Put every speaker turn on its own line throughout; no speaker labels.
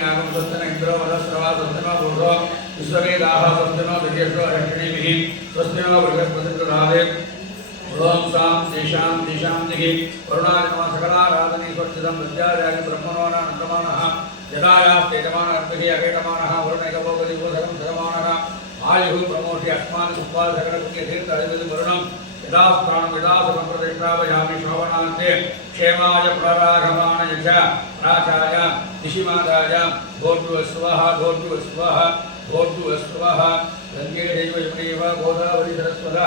पुण्यागं स्वस्तिन इन्द्रो वरस्रवा स्वस्तिनो पूर्वो विश्ववेदाः स्वस्तिनो दिव्येषु अरक्षणीभिः स्वस्तिनो बृहस्पतिर्दधाते ओम शांति शांति शांति करुणाय नमः सकलाराधने स्वच्छदं विद्यायानि ब्रह्मणो नन्दमानः यदायास्ते यजमानः अर्पिः अकेटमानः वरुणैकभोगति बोधकं सगमानः आयुः प्रमोषि अस्मान् अधिपति वरुणं यदा स्थानं यदा सुसम्प्रतिष्ठापयामि शोभनान्ते क्षेमाय पुनरागमानय च రాజాయా నిషిమాదాయ గోర్జువస్వహ గోర్జువస్వహ గోర్జువస్వహ గంగే దైవయమేవ గోదావరి సరస్వత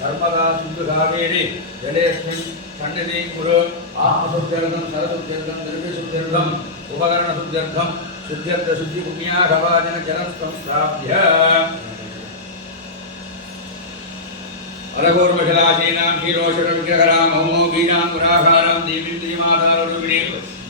నర్మదా సింధు కావేరి జలేస్మిన్ సన్నిధి కురు ఆత్మశుద్ధ్యర్థం సరశుద్ధ్యర్థం నిర్విశుద్ధ్యర్థం ఉపకరణ శుద్ధ్యర్థం శుద్ధ్యర్థ శుద్ధి పుణ్యాఘవాదిన జలం సంస్థాప్య అరగోర్మశలాశీనాం హీరోషణ విగ్రహరామోమో బీజాం గురాహారం దీవిం దీమాదారుడు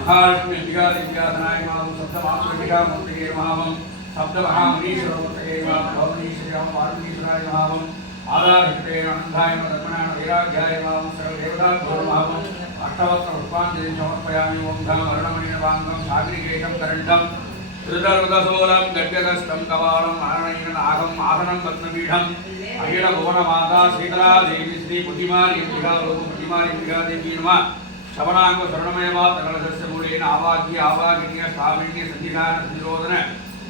மகாவிஷ்ணுகாதிகாதனாயமாம் சப்தமாத்மனிகாமூர்த்திகே மகாமம் சப்தமகாமுனீஸ்வரமூர்த்திகே மகாம் பவனீஸ்வரம் பார்வனீஸ்வராய மகாமம் ஆதாரகிருத்தே அனந்தாய மதர்மணான வைராக்கியாய மகாம் சகல தேவதாத்மோ மகாமம் அஷ்டவஸ்திர புஷ்பாஞ்சலி சமர்ப்பயாமி ஓம் தாம் வருணமணிவாங்கம் சாகிரிகேஷம் கரண்டம் திருதர்வதசோரம் கட்யதஸ்தம் கபாலம் மரணீரன் ஆகம் ஆதனம் பத்மபீடம் அகில புவன மாதா சீதலா தேவி ஸ்ரீ புத்திமாரி எம்பிகா லோக புத்திமாரி எம்பிகா தேவி நம சவணாங்க சரணமயமா தகல யோகேன ஆவாகிய ஆவாகினிய சாவிண்ய சன்னிதான சந்திரோதன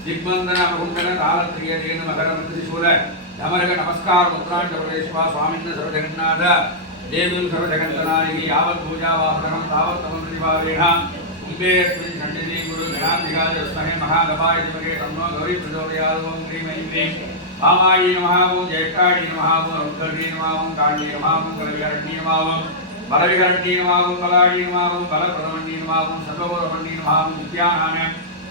திக்பந்தன அகுண்டன தாளத்திரியேன மகர மிருதிசூல நமரக நமஸ்கார முத்ராண்ட பிரவேஷ்வா சுவாமிந்த சர்வஜகநாத தேவியம் சர்வஜகந்தநாயகி யாவத் பூஜா வாபதனம் தாவத் தமந்திரிபாவேணாம் கும்பேஸ்வரி சண்டிதி குரு கணாதிகாஜ ஸ்மஹே மகாகபாய திமகே தன்னோ கௌரி பிரதோதயாத ஓம் ஹ்ரீம் ஐம் ஹ்ரீம் பாமாயி நமஹா ஜெயக்காடி நமஹா ஓம் ருத்ரடி நமஹா ஓம் காண்டி நமஹா ओं बलविहरणीयमावं बलाडीयमावं बलप्रदमण्डीयमावं सर्वबोधमण्डीयमावं विद्यानान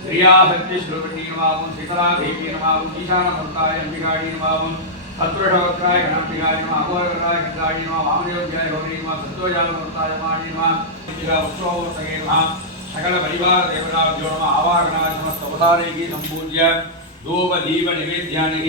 क्रियाशक्तिश्रुवण्डीयमावं शीतलादेवीयमावं ईशानमन्ताय अम्बिकाडीयमावं अत्रुषवक्राय गणाम्बिकाय नमः अघोरकराय गङ्गाय नमः वामदेव्याय गौरी नमः सत्त्वजालमन्ताय माणि नमः अम्बिका उत्सवोत्सवे नमः। सकलपरिवारदेवताभ्यो नमः। आवाहनाय नमः स्तवधारेकी सम्पूज्य धूपदीप निवेद्यानिः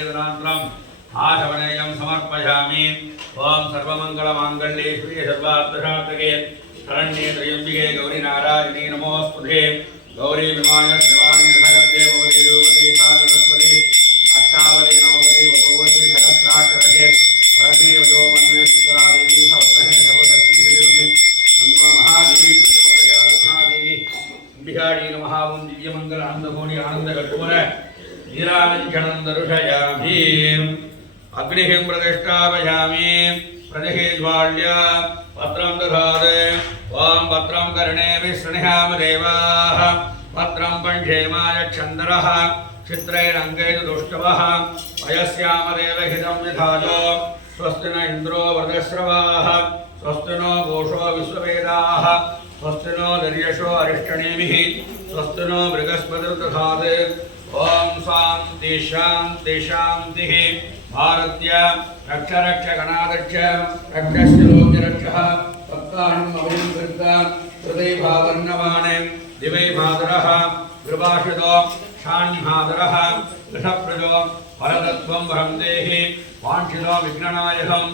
निवेदयामि निवेदनान्तरम् आशवनेयं समर्पयामि ॐ सर्वमङ्गलमाङ्गल्ये श्रिये सर्वार्थसार्थके शरण्ये त्र्यम्बिके गौरीनारायणी नमोऽस्तुते गौरी नीराञ्जनं दर्शयामि अग्निः प्रतिष्ठापयामि। प्रजहे ज्वाल्य, पत्रं दधात्। ॐ पत्रं कर्णे विसृण्याम देवाः। पत्रं पञ्चेमाय छन्दरः चित्रैरङ्गैः दुष्टवः। वयस्याम देवहितं विधायो। स्वस्ति न इन्द्रो वृदस्रवाः स्वस्ति नो घोषो विश्ववेदाः। स्वस्ति नो दर्यशो अरिष्टनेमिः स्वस्ति नो बृहस्पतिर्दधात् ॐ शान्ति शान्ति शान्तिः भारत्य, रक्ष रक्ष गणादक्ष रक्षस्य लोक्यरक्षः भक्ताहम् अभयं कृत्वा हृदय भावर्णवाणे दिवै भादरः कृपाशितो शान्मादरः कृषप्रजो वरदत्वं वरं देहि वाञ्छितो विघ्ननायकम्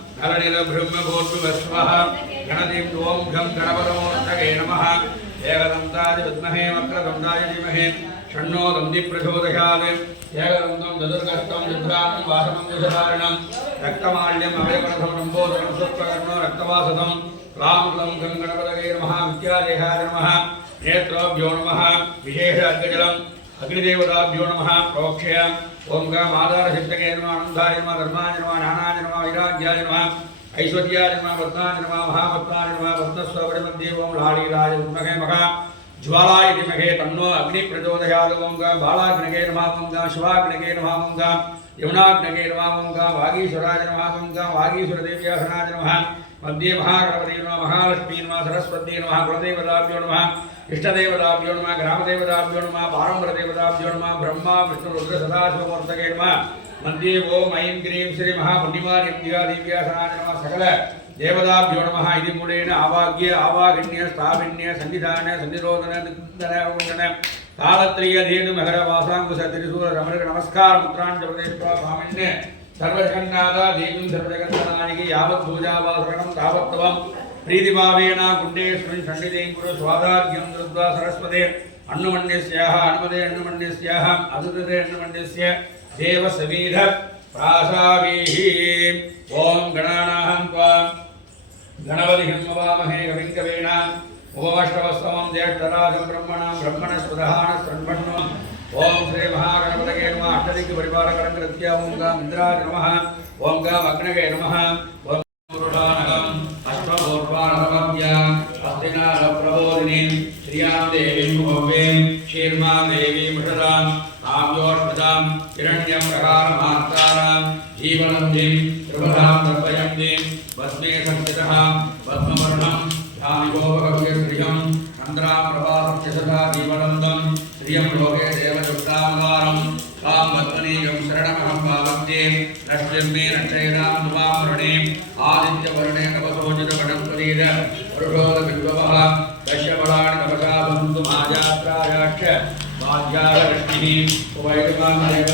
అలనిల బ్రహ్మభూర్భువస్వ గణదీం ఓం ఘం గణపదమూర్ధగే నమ. ఏకదంతాది విద్మహే వక్రదంతాయ ధీమహే షణ్ణో దంది ప్రచోదయాత్. ఏకదంతం చతుర్గస్తం రుద్రాణం వాసమంగుధారణం రక్తమాళ్యం అభయపడసం రంభోదరం సత్వకర్ణో రక్తవాసతం రామలం గం గణపదగే నమ. విద్యాదేహాయ నమ. నేత్రోభ్యో నమ. విశేష అర్గజలం अग्निदेवताभ्यो नमः, प्रोक्षय। ओम गा मादारसिद्धके नमः, आनन्दाय नमः, धर्माय नमः, ज्ञानाय नमः, वैराग्याय नमः, ऐश्वर्याय नमः पद्माय नमः महापद्माय नमः पद्मस्वरमध्ये ओम लालीलाय विद्महे महा ज्वालाय धीमहि तन्नो अग्नि प्रचोदयात् ओम गा बालाग्नगे नमः ओम गा शिवाग्नगे नमः ओम गा यमुनाग्नगे नमः ओम गा वागीश्वराय नमः ओम गा वागीश्वरदेव्यासनाय नमः, मध्ये महागणपति नमः, महालक्ष्मी नमः सरस्वती नमः कुलदेवताभ्यो नमः इष्टदेवताभ्यो नमः ग्रामदेवताभ्यो नमः पारम्परदेवताभ्यो नमः ब्रह्मा विष्णु रुद्र सदाशिवमूर्तये नमः मध्ये ओम ऐं क्रीं श्री महापुण्यमार्यम्बिकादेव्यासनाय नमः सकल देवताभ्यो नमः इति मूलेन आवाग्य आवागण्य स्थापिन्य सन्निधान सन्निरोधन निन्दन तालत्रिय धेनु मकर वासाङ्कुश त्रिशूल रमण नमस्कार मुद्रान् जपदेश्वर स्वामिन्य सर्वजगन्नाथ देवीं सर्वजगन्नाथानिके यावत् पूजावासरणं तावत्तवं ప్రీతిభావేన గుండేశ్వరి షండిదేం గురు స్వాదార్ఘ్యం దృద్వా సరస్వతే అన్నమణ్యస్యాహ అనుమదే అన్నమణ్యస్యాహ అదుదే అన్నమణ్యస్య దేవ సమీధ ప్రాసావీహి. ఓం గణానాహం త్వాం. గణపతి హిమవామహే కవింకవేణ. ఉపమష్టవస్తమం జ్యేష్ఠరాజం బ్రహ్మణం బ్రహ్మణస్పృధాన సన్మణో ఓం శ్రీ మహాగణపతగే నమ. అష్టదిక్కు పరిపాలకరం కృత్యా ఓం గాం ఇంద్రాయ నమ. ఓం గాం అగ్నగే నమ ధీం త్రిభుధాం దర్పయం ధీం భస్మే సంస్థితః పద్మవర్ణం ధ్యానిగోపకవ్యశ్రియం చంద్రాప్రభాసక్షసదా దీవనందం శ్రియం లోకే దేవయుక్తామదారం తాం పద్మనీయం శరణమహం పావందే నష్టమే నక్షయదాం దువామరుణే ఆదిత్యవరుణే నవసోజితపడంపరీర వరుషోదవిద్వవః దశబలాణి నవసా బంధుమాజాత్రాయాక్ష బాధ్యారృష్టిः వైరుగామదేవ